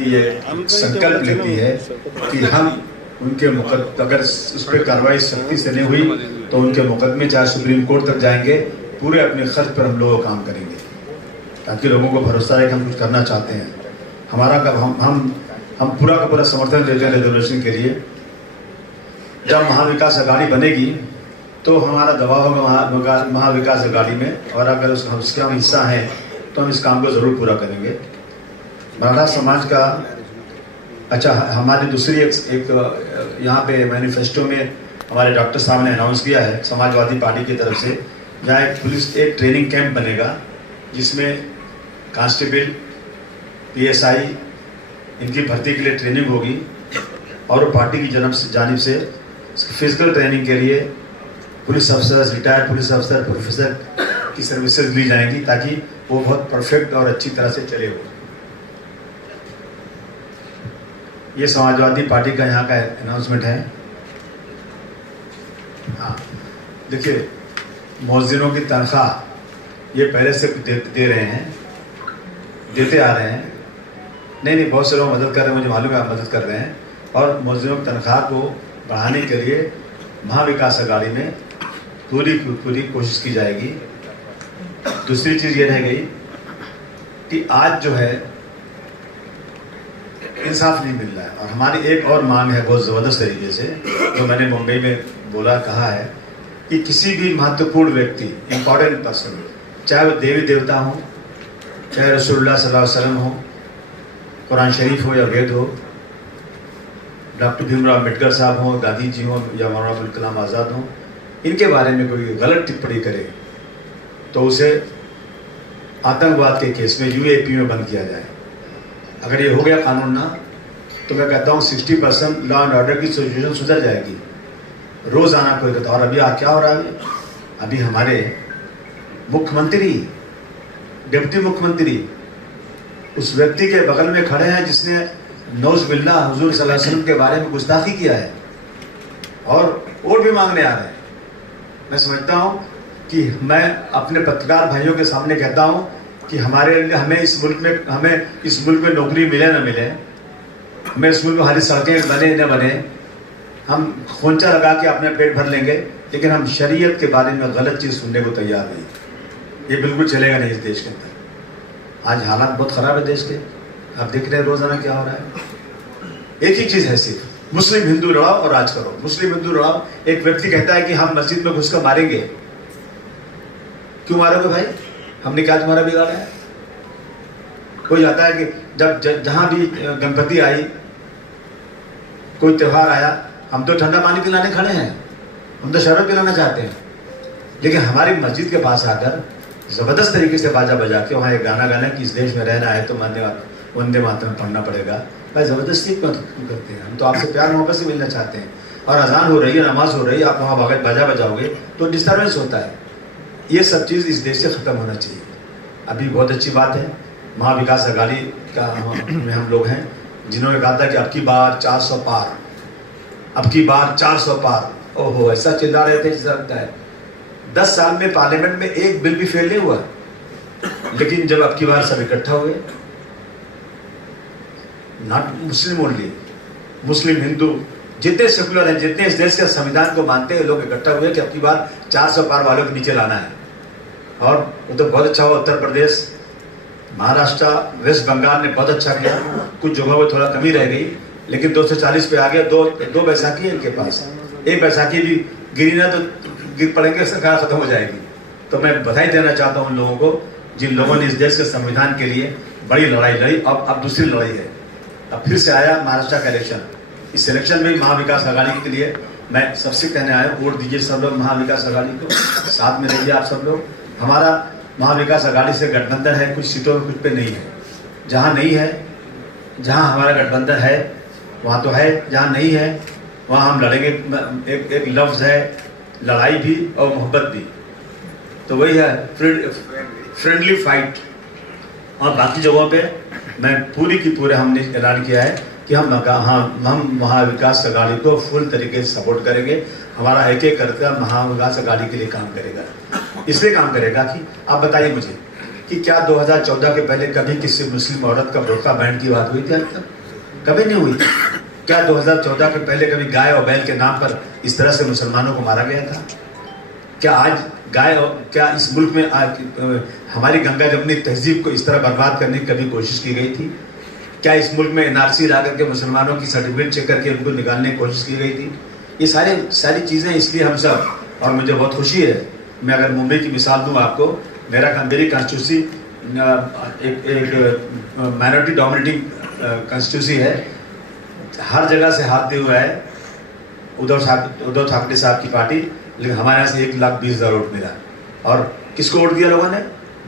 Party ये संकल्प लेती है कि हम उनके अगर उस पर कार्रवाई सख्ती से नहीं हुई तो उनके मुकदमे चाहे सुप्रीम कोर्ट तक जाएंगे, पूरे अपने खर्च पर हम लोग काम करेंगे ताकि लोगों को भरोसा है कि हम कुछ करना चाहते हैं। हमारा हम पूरा का पूरा समर्थन देते हैं रिजर्वेशन के लिए। जब महाविकास अघाड़ी बनेगी तो हमारा दबाव होगा महाविकास अघाड़ी में, और अगर उसका हम हिस्सा हैं तो हम इस काम को ज़रूर पूरा करेंगे। मराठा समाज का अच्छा, हमारी दूसरी एक यहाँ पे मैनिफेस्टो में हमारे डॉक्टर साहब ने अनाउंस किया है समाजवादी पार्टी की तरफ से, जहाँ एक ट्रेनिंग कैंप बनेगा जिसमें कांस्टेबल, पीएसआई इनकी भर्ती के लिए ट्रेनिंग होगी, और पार्टी की जानिब से फिजिकल ट्रेनिंग के लिए पुलिस अफसर, रिटायर्ड पुलिस अफसर, प्रोफेसर की सर्विसेज ली जाएंगी ताकि वो बहुत परफेक्ट और अच्छी तरह से चले। हो ये समाजवादी पार्टी का यहाँ का अनाउंसमेंट है। हाँ देखिए, मौज़िनों की तनख्वाह ये पहले से दे रहे हैं, देते आ रहे हैं। नहीं, बहुत से लोग मदद कर रहे हैं, मुझे मालूम है आप मदद कर रहे हैं। और मौज़िनों की तनख्वाह को बढ़ाने के लिए महाविकास अघाड़ी में पूरी कोशिश की जाएगी। दूसरी चीज़ ये रह गई कि आज जो है इंसाफ नहीं मिल रहा है, और हमारी एक और मांग है बहुत ज़बरदस्त तरीके से, जो मैंने मुंबई में कहा है कि किसी भी महत्वपूर्ण व्यक्ति, इम्पॉर्टेंट पर्सन, चाहे वो देवी देवता हो, चाहे रसूलुल्लाह सल्लल्लाहु अलैहि वसल्लम हो, कुरान शरीफ हो या वेद हो, डॉक्टर भीमराव अम्बेडकर साहब हो, गांधी जी हो या मौलाना अबुल कलाम आज़ाद हो, इनके बारे में कोई गलत टिप्पणी करे तो उसे आतंकवाद के केस में यूएपी में बंद किया जाए। अगर ये हो गया कानून ना, तो मैं कहता हूँ 60% लॉ एंड ऑर्डर की सिचुएशन सुधर जाएगी। रोज़ आना कोई कहता, और अभी क्या हो रहा है? अभी हमारे मुख्यमंत्री, डिप्टी मुख्यमंत्री उस व्यक्ति के बगल में खड़े हैं जिसने नौज़ बिल्ला हुजूर सल्लल्लाहु अलैहि वसल्लम के बारे में गुस्ताखी किया है, और वोट भी मांगने आ रहे हैं। मैं समझता हूँ कि मैं अपने पत्रकार भाइयों के सामने कहता हूँ कि हमें इस मुल्क में नौकरी मिले न मिले, हमें इस मुल्क में हरी सड़कें बने न बने, हम खोंचा लगा के अपने पेट भर लेंगे, लेकिन हम शरीयत के बारे में गलत चीज़ सुनने को तैयार नहीं। ये बिल्कुल चलेगा नहीं इस देश के अंदर। आज हालात बहुत ख़राब है देश के, आप देख रहे हैं रोज़ाना क्या हो रहा है। एक ही चीज़ है सिर्फ, मुस्लिम हिंदू लड़ाओ और राज करो। मुस्लिम हिंदू लड़ाओ, एक व्यक्ति कहता है कि हम मस्जिद में घुसकर मारेंगे। क्यों मारोगे भाई? हमने क्या तुम्हारा बिगाड़ा है? कोई जाता है कि जब जहाँ भी गणपति आई, कोई त्यौहार आया, हम तो ठंडा पानी पिलाने खड़े हैं, हम तो शरबत पिलाना चाहते हैं, लेकिन हमारी मस्जिद के पास आकर ज़बरदस्त तरीके से बाजा बजा के वहाँ एक गाना गाना कि इस देश में रहना है तो वंदे मातरम पढ़ना पड़ेगा। भाई ज़बरदस्ती क्यों करते हैं? हम तो आपसे प्यार मोहब्बत से मिलना चाहते हैं, और अजान हो रही है, नमाज हो रही है, आप वहाँ बाजा बजाओगे तो डिस्टर्बेंस होता है। ये सब चीज़ इस देश से ख़त्म होना चाहिए। अभी बहुत अच्छी बात है, महाविकास अघाड़ी का में हम लोग हैं जिन्होंने कहा था कि अब की बार 400 पार, अब की बार 400 पार। ओहो, ऐसा चिल्ला रहे थे जैसा लगता है 10 साल में पार्लियामेंट में एक बिल भी फेल नहीं हुआ। लेकिन जब अब की बार सब इकट्ठा हुए, नॉट मुस्लिम ओनली, मुस्लिम हिंदू जितने सेकुलर हैं, जितने इस देश के संविधान को मानते हैं, लोग इकट्ठा हुए कि अब की बार 400 पार वालों के नीचे लाना है। और वो तो बहुत अच्छा हुआ। उत्तर प्रदेश, महाराष्ट्र, वेस्ट बंगाल ने बहुत अच्छा किया। कुछ जगहों पर थोड़ा कमी रह गई, लेकिन 240 पे आ गया। दो बैसाखी है इनके पास, एक बैसाखी भी गिरी ना तो गिर पड़ेंगे, सरकार खत्म हो जाएगी। तो मैं बधाई देना चाहता हूँ उन लोगों को जिन लोगों ने इस देश के संविधान के लिए बड़ी लड़ाई लड़ी। अब दूसरी लड़ाई है, अब फिर से आया महाराष्ट्र का इलेक्शन। इस इलेक्शन में महाविकास अघाड़ी के लिए मैं सबसे कहने आया, वोट दीजिए सब लोग महाविकास अघाड़ी को, साथ में रहिए आप सब लोग। हमारा महाविकास अघाड़ी से गठबंधन है, कुछ सीटों में कुछ पे नहीं है। जहाँ नहीं है, जहाँ हमारा गठबंधन है वहाँ तो है, जहाँ नहीं है वहाँ हम लड़ेंगे। एक लफ्ज़ है, लड़ाई भी और मोहब्बत भी, तो वही है फ्रेंडली फाइट। और बाकी जगहों पे मैं पूरी की पूरे हमने ऐलान किया है कि हम महाविकास अघाड़ी को फुल तरीके से सपोर्ट करेंगे। हमारा एक एक करके महाविकास अघाड़ी के लिए काम करेगा। इसलिए काम करेगा कि आप बताइए मुझे कि क्या 2014 के पहले कभी किसी मुस्लिम औरत का बुर्का बैंड की बात हुई थी आज तक? कभी नहीं हुई। क्या 2014 के पहले कभी गाय और बैल के नाम पर इस तरह से मुसलमानों को मारा गया था? क्या आज क्या इस मुल्क में हमारी गंगा जमुनी तहजीब को इस तरह बर्बाद करने की कभी कोशिश की गई थी? क्या इस मुल्क में एनआरसी ला करके मुसलमानों की सर्टिफिकेट चेक करके उनको निकालने की कोशिश की गई थी? ये सारी चीज़ें इसलिए हम सब, और मुझे बहुत खुशी है, मैं अगर मुंबई की मिसाल दूँ आपको, मेरी कॉन्स्टिट्यूंसी एक माइनॉरिटी डोमिनेटिंग कॉन्स्टिट्यूंसी है, हर जगह से हारते हुए है उद्धव ठाकरे साहब की पार्टी, लेकिन हमारे यहाँ से 1,20,000 वोट मिला। और किसको वोट दिया लोगों ने?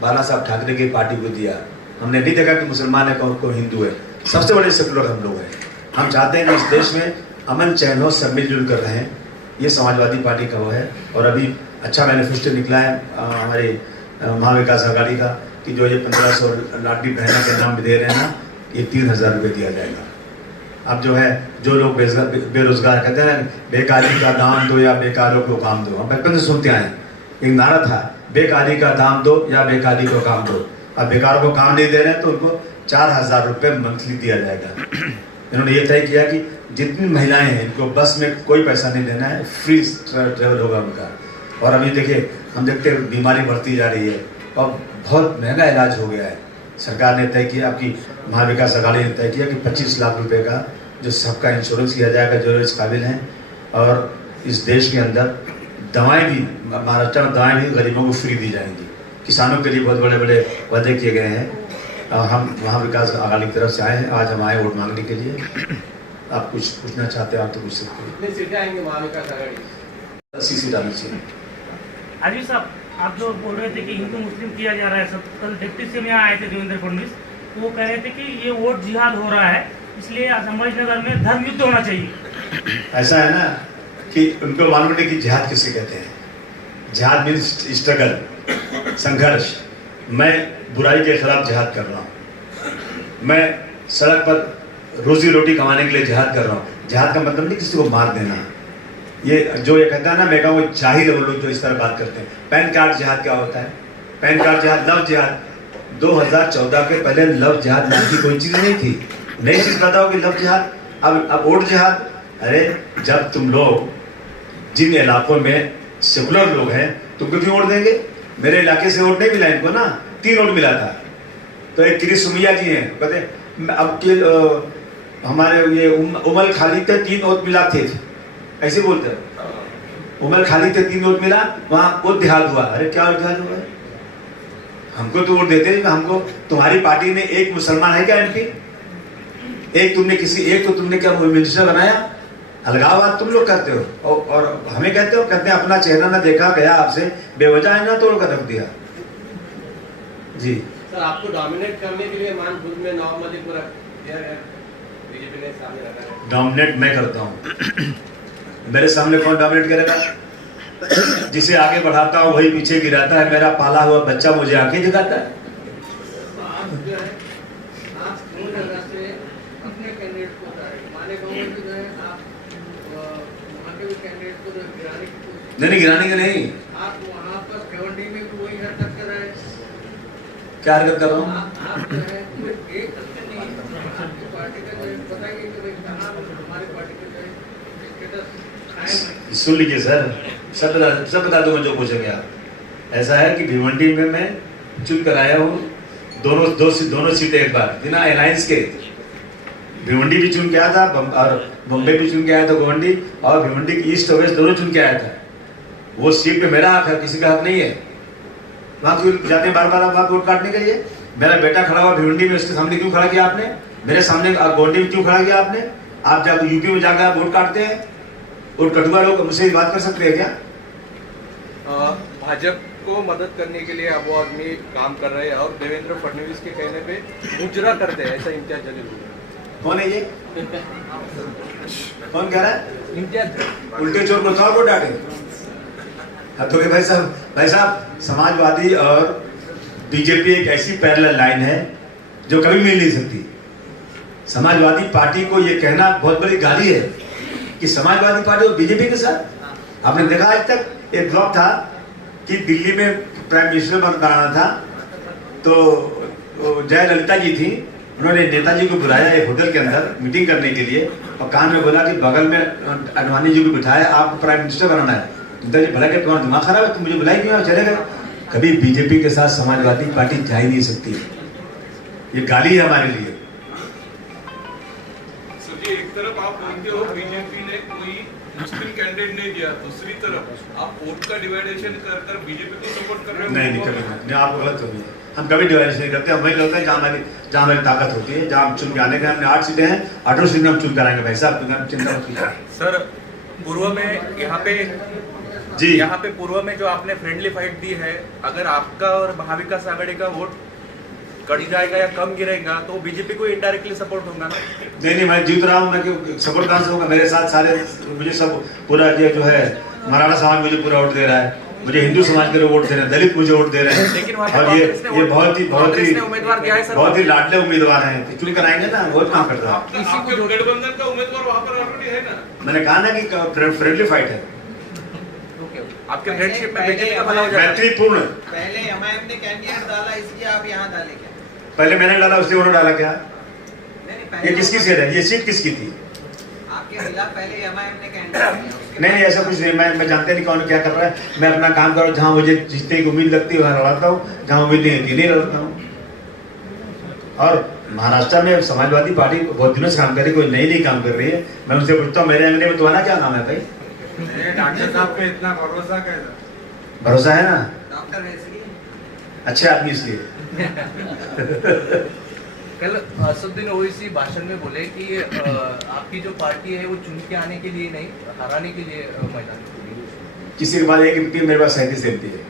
बाला साहब ठाकरे की पार्टी को दिया। हमने नहीं देखा कि मुसलमान है कौन हिंदू है। सबसे बड़े सेकुलर हम लोग हैं। हम चाहते हैं कि इस देश में अमन चैन हो, सब मिलजुल कर रहे हैं। ये समाजवादी पार्टी का वो है। और अभी अच्छा मैनिफेस्टो निकला है हमारे महाविकास आघाड़ी का कि जो ये 1500 लाडली बहनों के नाम दे रहे हैं ना, ये 3,000 रुपये दिया जाएगा। अब जो है, जो लोग बेरोजगार कहते हैं बेकारी का दाम दो या बेकारों को काम दो, हम बचपन से सुनते आए। एक नारा था, बेकारी का दाम दो या बेकारी को काम दो। अब बेकारों को काम नहीं दे रहे हैं तो उनको 4,000 रुपये मंथली दिया जाएगा। इन्होंने ये तय किया कि जितनी महिलाएं हैं इनको बस में कोई पैसा नहीं देना है, फ्री ट्रेवल होगा उनका। और अभी देखिए, हम देखते हैं बीमारी बढ़ती जा रही है और बहुत महंगा इलाज हो गया है। सरकार ने तय किया, आपकी महाविकास आघाड़ी ने तय किया कि 25 लाख रुपए का जो सबका इंश्योरेंस किया जाएगा जो इस काबिल हैं। और इस देश के अंदर दवाएं भी, महाराष्ट्र में दवाएं भी गरीबों को फ्री दी जाएंगी। किसानों के लिए बहुत बड़े बड़े वादे किए गए हैं। हम महाविकास आघाड़ी की तरफ से आए हैं। आज हम आए वोट मांगने के लिए। आप कुछ पूछना चाहते हैं आप तो पूछ सकते हैं। कितनी सीटें आएंगे महाविकास आघाड़ी? 80 सीट आनी चाहिए। आजमी साहब, आप जो बोल रहे थे कि हिंदू मुस्लिम किया जा रहा है, सब कल डिप्टी सीएम यहाँ आए थे देवेंद्र फडणवीस, वो कह रहे थे कि ये वोट जिहाद हो रहा है, इसलिए संभाजीनगर में धर्म युद्ध होना चाहिए। ऐसा है ना कि उनको मालूम नहीं कि जिहाद किसे कहते हैं। जिहाद मीन्स स्ट्रगल, संघर्ष। मैं बुराई के खिलाफ जिहाद कर रहा हूँ। मैं सड़क पर रोजी रोटी कमाने के लिए जिहाद कर रहा हूँ। जिहाद का मतलब नहीं किसी को मार देना। ये कहता है ना, मैं कहूँ जाहिल है वो लोग जो इस तरह बात करते हैं। पैन कार्ड जिहाद क्या होता है? पैन कार्ड जिहाद, लव जिहाद। 2014 के पहले लव जिहाद नाम की कोई चीज नहीं थी। नई चीज बताओ कि लव जिहाद। अब वोट जिहाद। अरे जब तुम लोग जिन इलाकों में सेकुलर लोग हैं, तुमको क्यों वोट देंगे? मेरे इलाके से वोट नहीं मिला इनको ना, 3 वोट मिला था। तो एक किरी सुमिया जी हैं, कहते अब के हमारे ये उमल खाली थे 3 वोट मिला थे, ऐसे बोलते। उमर खाली थे 3 वोट मिला, वहां वोट देहात हुआ। अरे क्या देहात हुआ है? हमको तो वोट देते नहीं। हमको तुम्हारी पार्टी में एक मुसलमान है क्या एमपी? एक तो तुमने क्या मिनिस्टर बनाया? अलगाववाद तुम लोग करते हो और हमें कहते हो, कहते हैं अपना चेहरा ना देखा गया आपसे, बेवजह है ना तोड़ कर रख दिया। जी सर, आपको डोमिनेट करने के लिए मानपुर में नवाब मलिक को रख दिया गया, बीजेपी ने सामने रखा है। डोमिनेट मैं करता हूँ। मेरे सामने कौन डोमिनेट करेगा? जिसे आगे बढ़ाता हूँ वही पीछे गिराता है। मेरा पाला हुआ बच्चा मुझे आगे दिखाता है। आप जो है, आप पूरी तरह से अपने कैंडिडेट को माने कहूँगा कि जो है आप वहाँ के भी कैंडिडेट को जो गिराने की कोशिश नहीं गिराने के नहीं। आप वहाँ पर भिवंडी में भी वही हरकत कर रहे हैं। क्या हरकत कर रहा हूँ? आप जो है कोई एक हफ्ते नहीं, आपकी पार्टी का जो है बताइए कि भाई कहाँ हमारी पार्टी का जो है स्टेटस। सुन लीजिए सर, सब बता दूंगा जो पूछेंगे आप। ऐसा है कि भिवंडी में मैं चुन कर आया हूँ दोनों सीटें एक बार बिना अलायंस के। भिवंडी भी चुन के आया था और बम्बई भी चुन के आया था भिवंडी, और भिवंडी की ईस्ट और वेस्ट दोनों चुन के आया था। वो सीट पे मेरा हक है, किसी का हक नहीं है। वहां क्यों जाते हैं बार बार वहां वोट काटने के लिए? मेरा बेटा खड़ा हुआ भिवंडी में, उसके सामने क्यों खड़ा किया आपने? मेरे सामने गोंडी में क्यों खड़ा किया आपने? आप जाकर यूपी में जाकर वोट काटते हैं और कटुआ लोग मुझसे बात कर सकते हैं क्या? भाजपा को मदद करने के लिए अब वो आदमी काम कर रहे हैं और देवेंद्र फडणवीस के कहने पे मुजरा करते हैं, ऐसा इम्तियाज जलील। कौन है ये? कौन कह रहा है? इम्तियाज उल्टे चोर को थोड़ा को डांटे। तो भाई साहब समाजवादी और बीजेपी एक ऐसी पैरेलल लाइन है जो कभी मिल नहीं सकती। समाजवादी पार्टी को ये कहना बहुत बड़ी गाली है कि समाजवादी पार्टी और बीजेपी के साथ। आपने देखा आज तक एक ब्लॉग था कि दिल्ली में प्राइम मिनिस्टर बनाना था तो जय ललिता जी थी, उन्होंने नेताजी को बुलाया एक होटल के अंदर मीटिंग करने के लिए और कान में बोला कि बगल में अडवाणी जी को बिठाया, आपको प्राइम मिनिस्टर बनाना है। नेताजी भला के तुम्हारा दिमाग खराब है, तुम मुझे बुलाई क्यों, चले गए। कभी बीजेपी के साथ समाजवादी पार्टी जा ही नहीं सकती, ये गाली है हमारे लिए। एक तरफ आप बोलते हो बीजेपी ने कोई मुस्लिम कैंडिडेट नहीं दिया, दूसरी तरफ आप वोट का डिवाइडेशन कर बीजेपी को सपोर्ट कर रहे हो। नहीं कभी नहीं, आप गलत हो गई। हम कभी डिवाइडेशन नहीं करते, हम वही करते हैं जहाँ हमारी ताकत होती है, जहाँ हम चुन के आने के। हमने 8 सीटें हैं, 8 सीटें हम चुन कर आएंगे भाई साहब, चिंता मत कीजिए। सर पूर्व में यहाँ पे पूर्व में जो आपने फ्रेंडली फाइट दी है, अगर आपका और महाविकास आघाड़ी का वोट कट जाएगा या कम गिरेगा तो बीजेपी को इनडायरेक्टली सपोर्ट होगा ना। नहीं मैं जीत रहा हूँ, मैं सपोर्ट कहाँ से होगा, मेरे साथ सारे मुझे सब पूरा जो है मराठा समाज मुझे पूरा वोट दे रहा है, मुझे हिंदू समाज के लोग वोट दे रहे हैं, दलित मुझे वोट दे रहे हैं। लेकिन और ये बहुत ही लाडले उम्मीदवार हैं, तो चुन कर आएंगे ना, वोट कहाँ करता है। गठबंधन का उम्मीदवार वहाँ पर ऑलरेडी है ना। मैंने कहा ना कि फ्रेंडली फाइट है, आपके फ्रेंडशिप में बीजेपी का भला हो जाएगा। मैत्रीपूर्ण। पहले एमआईएम ने कैंडिडेट डाला, इसलिए आप यहाँ डाले क्या? पहले मैंने डाला, उसने उन्होंने डाला क्या? नहीं, ये किसकी सीट है, ये सीट किसकी थी? आपके खिलाफ पहले एमआईएम ने कैंडिडेट नहीं ऐसा कुछ नहीं, मैं जानते नहीं कौन क्या कर रहा है। मैं अपना काम करूँ, जहाँ मुझे जीतने की उम्मीद लगती है वहाँ लड़ाता हूँ, जहाँ उम्मीद नहीं होती नहीं लड़ता हूँ। और महाराष्ट्र में समाजवादी पार्टी बहुत दिनों से काम कर रही, कोई नई काम कर रही है। मैं उनसे पूछता हूँ मेरे अंगने में तुम्हारा क्या नाम है भाई? डॉक्टर साहब पे इतना भरोसा कैसा? भरोसा है ना, डॉक्टर इसलिए अच्छे आदमी इसलिए। कल असदुद्दीन ओवैसी भाषण में बोले कि आपकी जो पार्टी है वो चुन के आने के लिए नहीं, हराने के लिए मैदान में। किसी के पास एक एमपी, मेरे पास 37 एमपी है।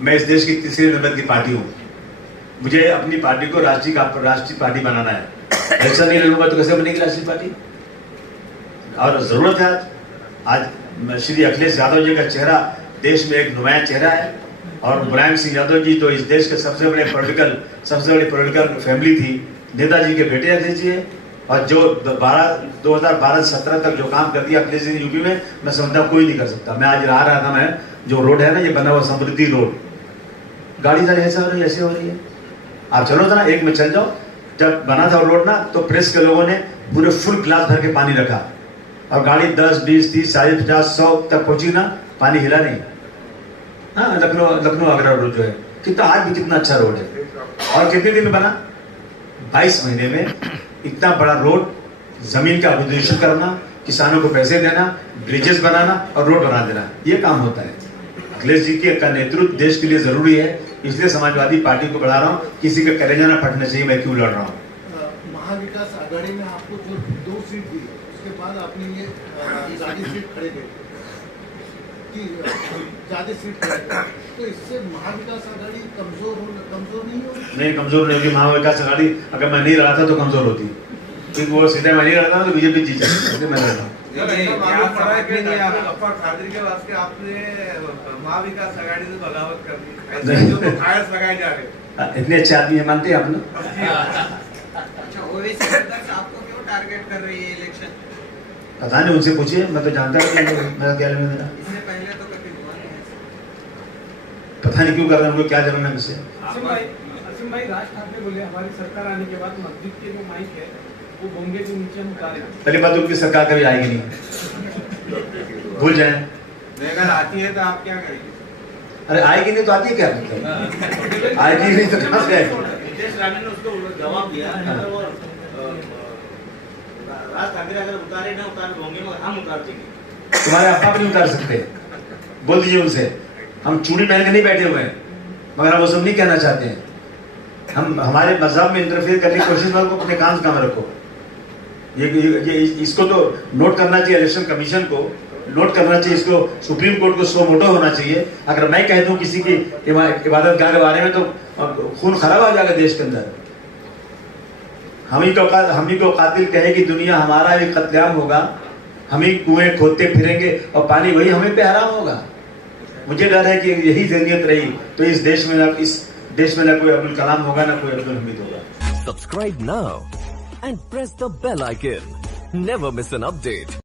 मैं इस देश की तीसरे नंबर की पार्टी हूँ, मुझे अपनी पार्टी को राष्ट्रीय पार्टी बनाना है। ऐसा नहीं लड़ूंगा तो कैसे बनेगी राष्ट्रीय पार्टी? और जरूरत है आज श्री अखिलेश यादव जी का चेहरा देश में एक नुमाया चेहरा है, और मुलायम सिंह यादव जी तो इस देश के सबसे बड़ी पॉलिटिकल फैमिली थी, नेताजी के बेटे अखिलेश जी है। और जो 2012-17 तक जो काम कर दिया अखिलेश जी ने यूपी में, मैं समझता कोई नहीं कर सकता। मैं आज रहा था, मैं जो रोड है ना, ये बना हुआ समृद्धि रोड, गाड़ी सारी ऐसे हो रही है। आप चलो था ना, एक में चल जाओ। जब बना था रोड ना, तो प्रेस के लोगों ने पूरे फुल गिलास भर के पानी रखा, और गाड़ी 10, 20, 30, 40, 50, 100 तक पहुंची ना, पानी हिला नहीं। हाँ, लखनऊ आगरा रोड जो है, कितना आज भी कितना अच्छा रोड है। और कितने दिन में बना? 22 महीने में इतना बड़ा रोड, जमीन का अधिग्रहण करना, किसानों को पैसे देना, ब्रिजेस बनाना और रोड बना देना, ये काम होता है। अखिलेश जी का नेतृत्व देश के लिए जरूरी है, इसलिए समाजवादी पार्टी को बढ़ा रहा हूँ। किसी का कलेजा ना फटना चाहिए, मैं क्यों लड़ रहा हूँ। महाविकास आघाड़ी में आपको जो 2 सीट दी, उसके बाद आपने ये ज्यादा सीट खड़े गए कि ज्यादा सीट खड़े गए, तो इससे महाविकास आघाड़ी कमजोर नहीं होगी? नहीं, कमजोर नहीं होगी महाविकास आघाड़ी। अगर मैं नहीं रहा था तो कमजोर होती, क्योंकि वो सीधे मैं नहीं रहता तो बीजेपी जीत जाती। मैं रहता हूँ। महाविकास आघाड़ी से बगावत कर दी, फायर्स लगाए जा रहे। इतने अच्छे आदमी है, मानते हैं आप लोग? अच्छा, ओवैसी आपको क्यों टारगेट कर रही है इलेक्शन? पता नहीं, उनसे पूछिए, मैं तो जानता नहीं, मेरा क्या लेना देना। इससे पहले तो कभी हुआ नहीं है। पता नहीं क्यों कर रहे हैं, उनको क्या जरूरत है मुझसे। असीम भाई, राज ठाकरे बोले हमारी सरकार आने के बाद मस्जिद के जो माइक है वो बोंगे के नीचे हम उतारे। पहली बात, उनकी सरकार कभी आएगी नहीं, भूल जाए। अगर आती है तो आप क्या करेंगे? अरे आएगी नहीं तो आती है क्या मतलब? आएगी नहीं तो कहाँ से आएगी? देश रानी ने उसको जवाब दिया, राज ठाकरे अगर उतारे ना उतारे होंगे, मगर हम उतार देंगे। तुम्हारे अपना नहीं उतार सकते, बोल दीजिए उनसे। हम चूड़ी पहन के नहीं बैठे हुए हैं, मगर हम वो सब नहीं कहना चाहते हैं। हम हमारे मजहब में इंटरफेयर करने की कोशिश मत करो, अपने काम से काम रखो। ये इसको तो नोट करना चाहिए, इलेक्शन कमीशन को नोट करना चाहिए, इसको सुप्रीम कोर्ट को सो मोटो होना चाहिए। अगर मैं कह दूं किसी की इबादत गाह के बारे में तो खून खराब हो जाएगा देश के अंदर। हम ही को कातिल कहे कि दुनिया हमारा भी कत्लेआम होगा, हम ही कुएं खोदते फिरेंगे और पानी वही हमें पे हराम होगा। मुझे डर है कि यही ज़हनियत रही तो इस देश में ना कोई अब्दुल कलाम होगा, ना कोई अब्दुल हमीद होगा। Subscribe now and press the bell icon. Never miss an update.